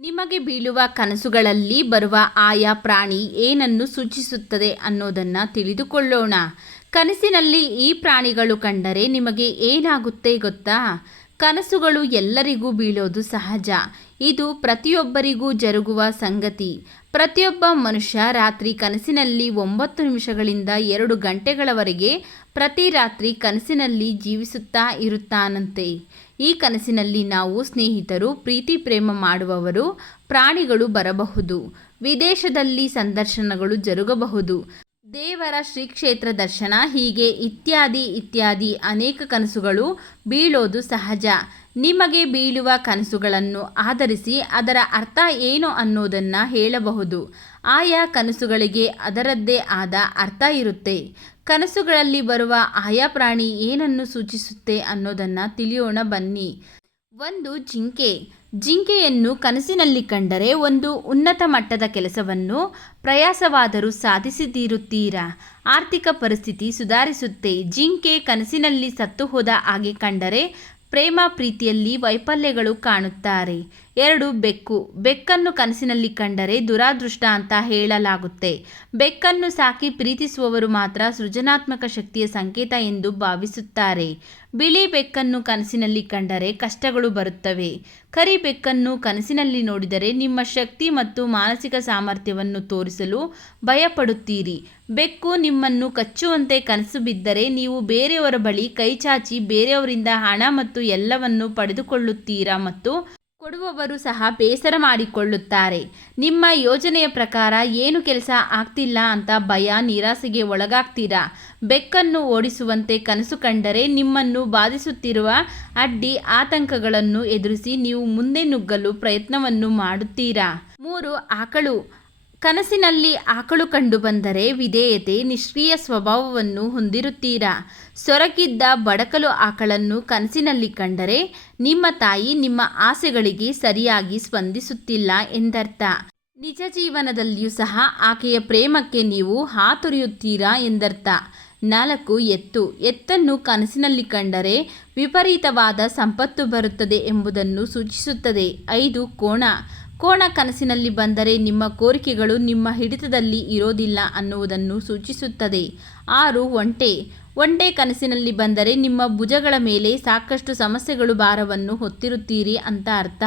ನಿಮಗೆ ಬೀಳುವ ಕನಸುಗಳಲ್ಲಿ ಬರುವ ಆಯಾ ಪ್ರಾಣಿ ಏನನ್ನು ಸೂಚಿಸುತ್ತದೆ ಅನ್ನೋದನ್ನು ತಿಳಿದುಕೊಳ್ಳೋಣ. ಕನಸಿನಲ್ಲಿ ಈ ಪ್ರಾಣಿಗಳು ಕಂಡರೆ ನಿಮಗೆ ಏನಾಗುತ್ತೆ ಗೊತ್ತಾ? ಕನಸುಗಳು ಎಲ್ಲರಿಗೂ ಬೀಳೋದು ಸಹಜ. ಇದು ಪ್ರತಿಯೊಬ್ಬರಿಗೂ ಜರುಗುವ ಸಂಗತಿ. ಪ್ರತಿಯೊಬ್ಬ ಮನುಷ್ಯ ರಾತ್ರಿ ಕನಸಿನಲ್ಲಿ ಒಂಬತ್ತು ನಿಮಿಷಗಳಿಂದ ಎರಡು ಗಂಟೆಗಳವರೆಗೆ ಪ್ರತಿ ರಾತ್ರಿ ಕನಸಿನಲ್ಲಿ ಜೀವಿಸುತ್ತಾ ಇರುತ್ತಾನಂತೆ. ಈ ಕನಸಿನಲ್ಲಿ ನಾವು ಸ್ನೇಹಿತರು, ಪ್ರೀತಿ, ಪ್ರೇಮ ಮಾಡುವವರು, ಪ್ರಾಣಿಗಳು ಬರಬಹುದು. ವಿದೇಶದಲ್ಲಿ ಸಂದರ್ಶನಗಳು ಜರುಗಬಹುದು. ದೇವರ ಶ್ರೀ ಕ್ಷೇತ್ರ ದರ್ಶನ ಹೀಗೆ ಇತ್ಯಾದಿ ಇತ್ಯಾದಿ ಅನೇಕ ಕನಸುಗಳು ಬೀಳೋದು ಸಹಜ. ನಿಮಗೆ ಬೀಳುವ ಕನಸುಗಳನ್ನು ಆಧರಿಸಿ ಅದರ ಅರ್ಥ ಏನು ಅನ್ನೋದನ್ನು ಹೇಳಬಹುದು. ಆಯಾ ಕನಸುಗಳಿಗೆ ಅದರದ್ದೇ ಆದ ಅರ್ಥ ಇರುತ್ತೆ. ಕನಸುಗಳಲ್ಲಿ ಬರುವ ಆಯಾ ಪ್ರಾಣಿ ಏನನ್ನು ಸೂಚಿಸುತ್ತೆ ಅನ್ನೋದನ್ನು ತಿಳಿಯೋಣ ಬನ್ನಿ. ಒಂದು ಜಿಂಕೆ. ಜಿಂಕೆಯನ್ನು ಕನಸಿನಲ್ಲಿ ಕಂಡರೆ ಒಂದು ಉನ್ನತ ಮಟ್ಟದ ಕೆಲಸವನ್ನು ಪ್ರಯಾಸವಾದರೂ ಸಾಧಿಸಿ ತೀರುತ್ತೀರಾ ಆರ್ಥಿಕ ಪರಿಸ್ಥಿತಿ ಸುಧಾರಿಸುತ್ತೆ. ಜಿಂಕೆ ಕನಸಿನಲ್ಲಿ ಸತ್ತು ಹೋದ ಹಾಗೆ ಕಂಡರೆ ಪ್ರೇಮ ಪ್ರೀತಿಯಲ್ಲಿ ವೈಫಲ್ಯಗಳು ಕಾಣುತ್ತಾರೆ. ಎರಡು ಬೆಕ್ಕು. ಬೆಕ್ಕನ್ನು ಕನಸಿನಲ್ಲಿ ಕಂಡರೆ ದುರಾದೃಷ್ಟ ಅಂತ ಹೇಳಲಾಗುತ್ತೆ. ಬೆಕ್ಕನ್ನು ಸಾಕಿ ಪ್ರೀತಿಸುವವರು ಮಾತ್ರ ಸೃಜನಾತ್ಮಕ ಶಕ್ತಿಯ ಸಂಕೇತ ಎಂದು ಭಾವಿಸುತ್ತಾರೆ. ಬಿಳಿ ಬೆಕ್ಕನ್ನು ಕನಸಿನಲ್ಲಿ ಕಂಡರೆ ಕಷ್ಟಗಳು ಬರುತ್ತವೆ. ಕರಿ ಬೆಕ್ಕನ್ನು ಕನಸಿನಲ್ಲಿ ನೋಡಿದರೆ ನಿಮ್ಮ ಶಕ್ತಿ ಮತ್ತು ಮಾನಸಿಕ ಸಾಮರ್ಥ್ಯವನ್ನು ತೋರಿಸಲು ಭಯಪಡುತ್ತೀರಿ. ಬೆಕ್ಕು ನಿಮ್ಮನ್ನು ಕಚ್ಚುವಂತೆ ಕನಸು ಬಿದ್ದರೆ ನೀವು ಬೇರೆಯವರ ಬಳಿ ಕೈಚಾಚಿ ಬೇರೆಯವರಿಂದ ಹಣ ಮತ್ತು ಎಲ್ಲವನ್ನು ಪಡೆದುಕೊಳ್ಳುತ್ತೀರಾ ಮತ್ತು ಕೊಡುವವರು ಸಹ ಬೇಸರ ಮಾಡಿಕೊಳ್ಳುತ್ತಾರೆ. ನಿಮ್ಮ ಯೋಜನೆಯ ಪ್ರಕಾರ ಏನು ಕೆಲಸ ಆಗ್ತಿಲ್ಲ ಅಂತ ಭಯ, ನಿರಾಸೆಗೆ ಒಳಗಾಗ್ತೀರಾ? ಬೆಕ್ಕನ್ನು ಓಡಿಸುವಂತೆ ಕನಸು ಕಂಡರೆ ನಿಮ್ಮನ್ನು ಬಾಧಿಸುತ್ತಿರುವ ಅಡ್ಡಿ ಆತಂಕಗಳನ್ನು ಎದುರಿಸಿ ನೀವು ಮುಂದೆ ನುಗ್ಗಲು ಪ್ರಯತ್ನವನ್ನು ಮಾಡುತ್ತೀರಾ? ಮೂರು, ಆಕಳು. ಕನಸಿನಲ್ಲಿ ಆಕಳು ಕಂಡುಬಂದರೆ ವಿಧೇಯತೆ ನಿಷ್ಕ್ರಿಯ ಸ್ವಭಾವವನ್ನು ಹೊಂದಿರುತ್ತೀರಾ? ಸೊರಗಿದ್ದ ಬಡಕಲು ಆಕಳನ್ನು ಕನಸಿನಲ್ಲಿ ಕಂಡರೆ ನಿಮ್ಮ ತಾಯಿ ನಿಮ್ಮ ಆಸೆಗಳಿಗೆ ಸರಿಯಾಗಿ ಸ್ಪಂದಿಸುತ್ತಿಲ್ಲ ಎಂದರ್ಥ. ನಿಜ ಜೀವನದಲ್ಲಿಯೂ ಸಹ ಆಕೆಯ ಪ್ರೇಮಕ್ಕೆ ನೀವು ಹಾತೊರೆಯುತ್ತೀರಾ ಎಂದರ್ಥ. ನಾಲ್ಕು, ಎತ್ತು. ಎತ್ತನ್ನು ಕನಸಿನಲ್ಲಿ ಕಂಡರೆ ವಿಪರೀತವಾದ ಸಂಪತ್ತು ಬರುತ್ತದೆ ಎಂಬುದನ್ನು ಸೂಚಿಸುತ್ತದೆ. ಐದು, ಕೋಣ. ಕೋಣ ಕನಸಿನಲ್ಲಿ ಬಂದರೆ ನಿಮ್ಮ ಕೋರಿಕೆಗಳು ನಿಮ್ಮ ಹಿಡಿತದಲ್ಲಿ ಇರೋದಿಲ್ಲ ಅನ್ನುವುದನ್ನು ಸೂಚಿಸುತ್ತದೆ. ಆರು ಒಂಟೆ. ಒಂಟೆ ಕನಸಿನಲ್ಲಿ ಬಂದರೆ ನಿಮ್ಮ ಭುಜಗಳ ಮೇಲೆ ಸಾಕಷ್ಟು ಸಮಸ್ಯೆಗಳು ಭಾರವನ್ನು ಹೊತ್ತಿರುತ್ತೀರಿ ಅಂತ ಅರ್ಥ.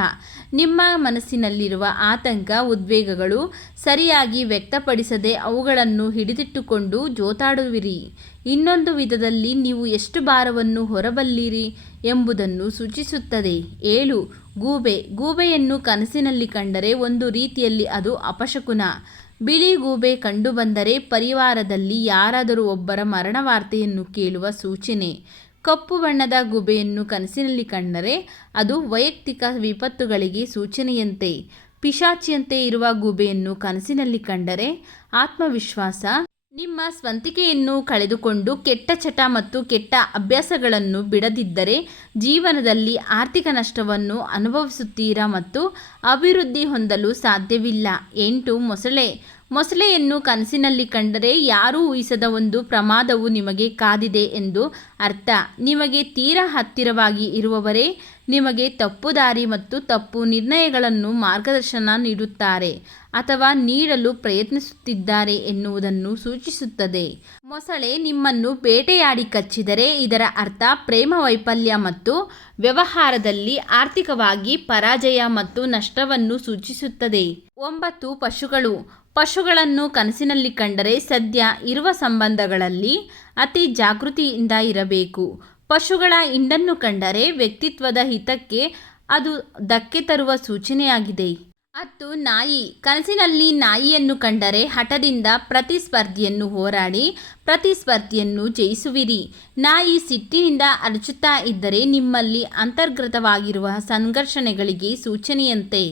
ನಿಮ್ಮ ಮನಸ್ಸಿನಲ್ಲಿರುವ ಆತಂಕ, ಉದ್ವೇಗಗಳು ಸರಿಯಾಗಿ ವ್ಯಕ್ತಪಡಿಸದೆ ಅವುಗಳನ್ನು ಹಿಡಿದಿಟ್ಟುಕೊಂಡು ಜೋತಾಡುವಿರಿ. ಇನ್ನೊಂದು ವಿಧದಲ್ಲಿ ನೀವು ಎಷ್ಟು ಭಾರವನ್ನು ಹೊರಬಲ್ಲಿರಿ ಎಂಬುದನ್ನು ಸೂಚಿಸುತ್ತದೆ. ಏಳು, ಗೂಬೆ. ಗೂಬೆಯನ್ನು ಕನಸಿನಲ್ಲಿ ಕಂಡರೆ ಒಂದು ರೀತಿಯಲ್ಲಿ ಅದು ಅಪಶಕುನ. ಬಿಳಿ ಗೂಬೆ ಕಂಡುಬಂದರೆ ಪರಿವಾರದಲ್ಲಿ ಯಾರಾದರೂ ಒಬ್ಬರ ಮರಣ ವಾರ್ತೆಯನ್ನು ಕೇಳುವ ಸೂಚನೆ. ಕಪ್ಪು ಬಣ್ಣದ ಗೂಬೆಯನ್ನು ಕನಸಿನಲ್ಲಿ ಕಂಡರೆ ಅದು ವೈಯಕ್ತಿಕ ವಿಪತ್ತುಗಳಿಗೆ ಸೂಚನೆಯಂತೆ. ಪಿಶಾಚಿಯಂತೆ ಇರುವ ಗೂಬೆಯನ್ನು ಕನಸಿನಲ್ಲಿ ಕಂಡರೆ ಆತ್ಮವಿಶ್ವಾಸ ನಿಮ್ಮ ಸ್ವಂತಿಕೆಯನ್ನು ಕಳೆದುಕೊಂಡು ಕೆಟ್ಟ ಚಟ ಮತ್ತು ಕೆಟ್ಟ ಅಭ್ಯಾಸಗಳನ್ನು ಬಿಡದಿದ್ದರೆ ಜೀವನದಲ್ಲಿ ಆರ್ಥಿಕ ನಷ್ಟವನ್ನು ಅನುಭವಿಸುತ್ತೀರಾ ಮತ್ತು ಅಭಿವೃದ್ಧಿ ಹೊಂದಲು ಸಾಧ್ಯವಿಲ್ಲ. ಎಂಟು, ಮೊಸಳೆ. ಮೊಸಳೆಯನ್ನು ಕನಸಿನಲ್ಲಿ ಕಂಡರೆ ಯಾರೂ ಊಹಿಸದ ಒಂದು ಪ್ರಮಾದವು ನಿಮಗೆ ಕಾದಿದೆ ಎಂದು ಅರ್ಥ. ನಿಮಗೆ ತೀರಾ ಹತ್ತಿರವಾಗಿ ಇರುವವರೇ ನಿಮಗೆ ತಪ್ಪು ದಾರಿ ಮತ್ತು ತಪ್ಪು ನಿರ್ಣಯಗಳನ್ನು ಮಾರ್ಗದರ್ಶನ ನೀಡುತ್ತಾರೆ ಅಥವಾ ನೀಡಲು ಪ್ರಯತ್ನಿಸುತ್ತಿದ್ದಾರೆ ಎನ್ನುವುದನ್ನು ಸೂಚಿಸುತ್ತದೆ. ಮೊಸಳೆ ನಿಮ್ಮನ್ನು ಬೇಟೆಯಾಡಿ ಕಚ್ಚಿದರೆ ಇದರ ಅರ್ಥ ಪ್ರೇಮ ವೈಫಲ್ಯ ಮತ್ತು ವ್ಯವಹಾರದಲ್ಲಿ ಆರ್ಥಿಕವಾಗಿ ಪರಾಜಯ ಮತ್ತು ನಷ್ಟವನ್ನು ಸೂಚಿಸುತ್ತದೆ. ಒಂಬತ್ತು, ಪಶುಗಳು. ಪಶುಗಳನ್ನು ಕನಸಿನಲ್ಲಿ ಕಂಡರೆ ಸದ್ಯ ಇರುವ ಸಂಬಂಧಗಳಲ್ಲಿ ಅತಿ ಜಾಗೃತಿಯಿಂದ ಇರಬೇಕು. ಪಶುಗಳ ಹಿಂಡನ್ನು ಕಂಡರೆ ವ್ಯಕ್ತಿತ್ವದ ಹಿತಕ್ಕೆ ಅದು ಧಕ್ಕೆ ತರುವ ಸೂಚನೆಯಾಗಿದೆ. ಹತ್ತು ನಾಯಿ, ಕನಸಿನಲ್ಲಿ ನಾಯಿಯನ್ನು ಕಂಡರೆ ಹಠದಿಂದ ಪ್ರತಿಸ್ಪರ್ಧಿಯನ್ನು ಹೋರಾಡಿ, ಪ್ರತಿಸ್ಪರ್ಧಿಯನ್ನು ಜಯಿಸುವಿರಿ. ನಾಯಿ ಸಿಟ್ಟಿನಿಂದ ಅರಚುತ್ತಾ ಇದ್ದರೆ ನಿಮ್ಮಲ್ಲಿ ಅಂತರ್ಗತವಾಗಿರುವ ಸಂಘರ್ಷಣೆಗಳಿಗೆ ಸೂಚನೆಯಂತೆ.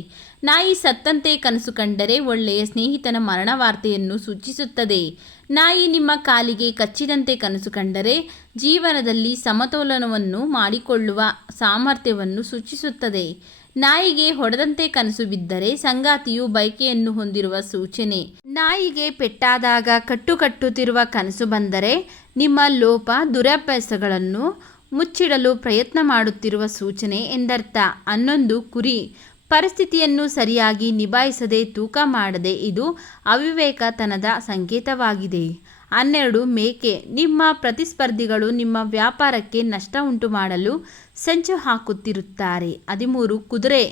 ನಾಯಿ ಸತ್ತಂತೆ ಕನಸು ಕಂಡರೆ ಒಳ್ಳೆಯ ಸ್ನೇಹಿತನ ಮರಣ ವಾರ್ತೆಯನ್ನು ಸೂಚಿಸುತ್ತದೆ. ನಾಯಿ ನಿಮ್ಮ ಕಾಲಿಗೆ ಕಚ್ಚಿದಂತೆ ಕನಸು ಕಂಡರೆ ಜೀವನದಲ್ಲಿ ಸಮತೋಲನವನ್ನು ಮಾಡಿಕೊಳ್ಳುವ ಸಾಮರ್ಥ್ಯವನ್ನು ಸೂಚಿಸುತ್ತದೆ. ನಾಯಿಗೆ ಹೊಡೆದಂತೆ ಕನಸು ಬಿದ್ದರೆ ಸಂಗಾತಿಯು ಬಯಕೆಯನ್ನು ಹೊಂದಿರುವ ಸೂಚನೆ. ನಾಯಿಗೆ ಪೆಟ್ಟಾದಾಗ ಕಟ್ಟು ಕಟ್ಟುತ್ತಿರುವ ಕನಸು ಬಂದರೆ ನಿಮ್ಮ ಲೋಪ, ದುರಭ್ಯಾಸಗಳನ್ನು ಮುಚ್ಚಿಡಲು ಪ್ರಯತ್ನ ಮಾಡುತ್ತಿರುವ ಸೂಚನೆ ಎಂದರ್ಥ. ಹನ್ನೊಂದು ಕುರಿ ಪರಿಸ್ಥಿತಿಯನ್ನು ಸರಿಯಾಗಿ ನಿಭಾಯಿಸದೆ ತೂಕ ಮಾಡದೆ ಇದು ಅವಿವೇಕತನದ ಸಂಕೇತವಾಗಿದೆ. ಹನ್ನೆರಡು, ಮೇಕೆ. ನಿಮ್ಮ ಪ್ರತಿಸ್ಪರ್ಧಿಗಳು ನಿಮ್ಮ ವ್ಯಾಪಾರಕ್ಕೆ ನಷ್ಟ ಉಂಟು ಮಾಡಲು ಸಂಚು ಹಾಕುತ್ತಿರುತ್ತಾರೆ. ಹದಿಮೂರು, ಕುದುರೆ.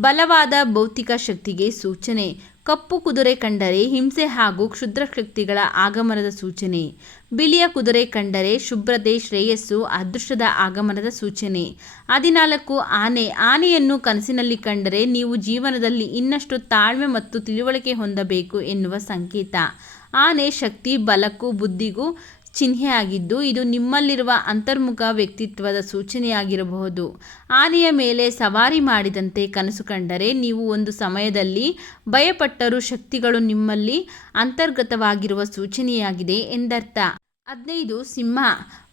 ಬಲವಾದ ಭೌತಿಕ ಶಕ್ತಿಗೆ ಸೂಚನೆ. ಕಪ್ಪು ಕುದುರೆ ಕಂಡರೆ ಹಿಂಸೆ ಹಾಗೂ ಕ್ಷುದ್ರ ಶಕ್ತಿಗಳ ಆಗಮನದ ಸೂಚನೆ. ಬಿಳಿಯ ಕುದುರೆ ಕಂಡರೆ ಶುಭ್ರತೆ, ಶ್ರೇಯಸ್ಸು, ಅದೃಷ್ಟದ ಆಗಮನದ ಸೂಚನೆ. ಹದಿನಾಲ್ಕು, ಆನೆ. ಆನೆಯನ್ನು ಕನಸಿನಲ್ಲಿ ಕಂಡರೆ ನೀವು ಜೀವನದಲ್ಲಿ ಇನ್ನಷ್ಟು ತಾಳ್ಮೆ ಮತ್ತು ತಿಳುವಳಿಕೆ ಹೊಂದಬೇಕು ಎನ್ನುವ ಸಂಕೇತ. ಆನೆ ಶಕ್ತಿ, ಬಲಕ್ಕೂ ಬುದ್ಧಿಗೂ ಚಿಹ್ನೆಯಾಗಿದ್ದು, ಇದು ನಿಮ್ಮಲ್ಲಿರುವ ಅಂತರ್ಮುಖ ವ್ಯಕ್ತಿತ್ವದ ಸೂಚನೆಯಾಗಿರಬಹುದು. ಆನೆಯ ಮೇಲೆ ಸವಾರಿ ಮಾಡಿದಂತೆ ಕನಸು ಕಂಡರೆ, ನೀವು ಒಂದು ಸಮಯದಲ್ಲಿ ಭಯಪಟ್ಟರೂ ಶಕ್ತಿಗಳು ನಿಮ್ಮಲ್ಲಿ ಅಂತರ್ಗತವಾಗಿರುವ ಸೂಚನೆಯಾಗಿದೆ ಎಂದರ್ಥ. ಹದಿನೈದು ಸಿಂಹ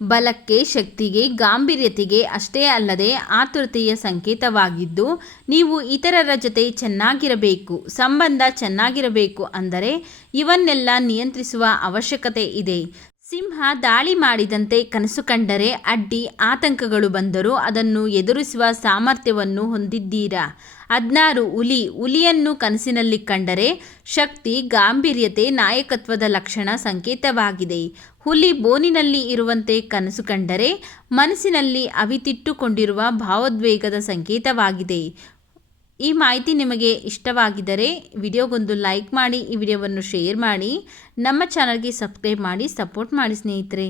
ಬಲಕ್ಕೆ ಶಕ್ತಿಗೆ ಗಾಂಭೀರ್ಯತೆಗೆ ಅಷ್ಟೇ ಅಲ್ಲದೆ ಆತುರತೆಯ ಸಂಕೇತವಾಗಿದ್ದು, ನೀವು ಇತರರ ಜೊತೆ ಚೆನ್ನಾಗಿರಬೇಕು, ಸಂಬಂಧ ಚೆನ್ನಾಗಿರಬೇಕು ಅಂದರೆ ಇವನ್ನೆಲ್ಲ ನಿಯಂತ್ರಿಸುವ ಅವಶ್ಯಕತೆ ಇದೆ. ಸಿಂಹ ದಾಳಿ ಮಾಡಿದಂತೆ ಕನಸು ಕಂಡರೆ ಅಡ್ಡಿ ಆತಂಕಗಳು ಬಂದರೂ ಅದನ್ನು ಎದುರಿಸುವ ಸಾಮರ್ಥ್ಯವನ್ನು ಹೊಂದಿದ್ದೀರಾ? ಹದಿನಾರು, ಹುಲಿ. ಹುಲಿಯನ್ನು ಕನಸಿನಲ್ಲಿ ಕಂಡರೆ ಶಕ್ತಿ, ಗಾಂಭೀರ್ಯತೆ, ನಾಯಕತ್ವದ ಲಕ್ಷಣ ಸಂಕೇತವಾಗಿದೆ. ಹುಲಿ ಬೋನಿನಲ್ಲಿ ಇರುವಂತೆ ಕನಸು ಕಂಡರೆ ಮನಸ್ಸಿನಲ್ಲಿ ಅವಿತಿಟ್ಟುಕೊಂಡಿರುವ ಭಾವೋದ್ವೇಗದ ಸಂಕೇತವಾಗಿದೆ. ಈ ಮಾಹಿತಿ ನಿಮಗೆ ಇಷ್ಟವಾಗಿದ್ದರೆ ವಿಡಿಯೋಗೊಂದು ಲೈಕ್ ಮಾಡಿ ಈ ವಿಡಿಯೋವನ್ನು ಶೇರ್ ಮಾಡಿ ನಮ್ಮ ಚಾನಲ್ಗೆ ಸಬ್ಸ್ಕ್ರೈಬ್ ಮಾಡಿ ಸಪೋರ್ಟ್ ಮಾಡಿ ಸ್ನೇಹಿತರೆ.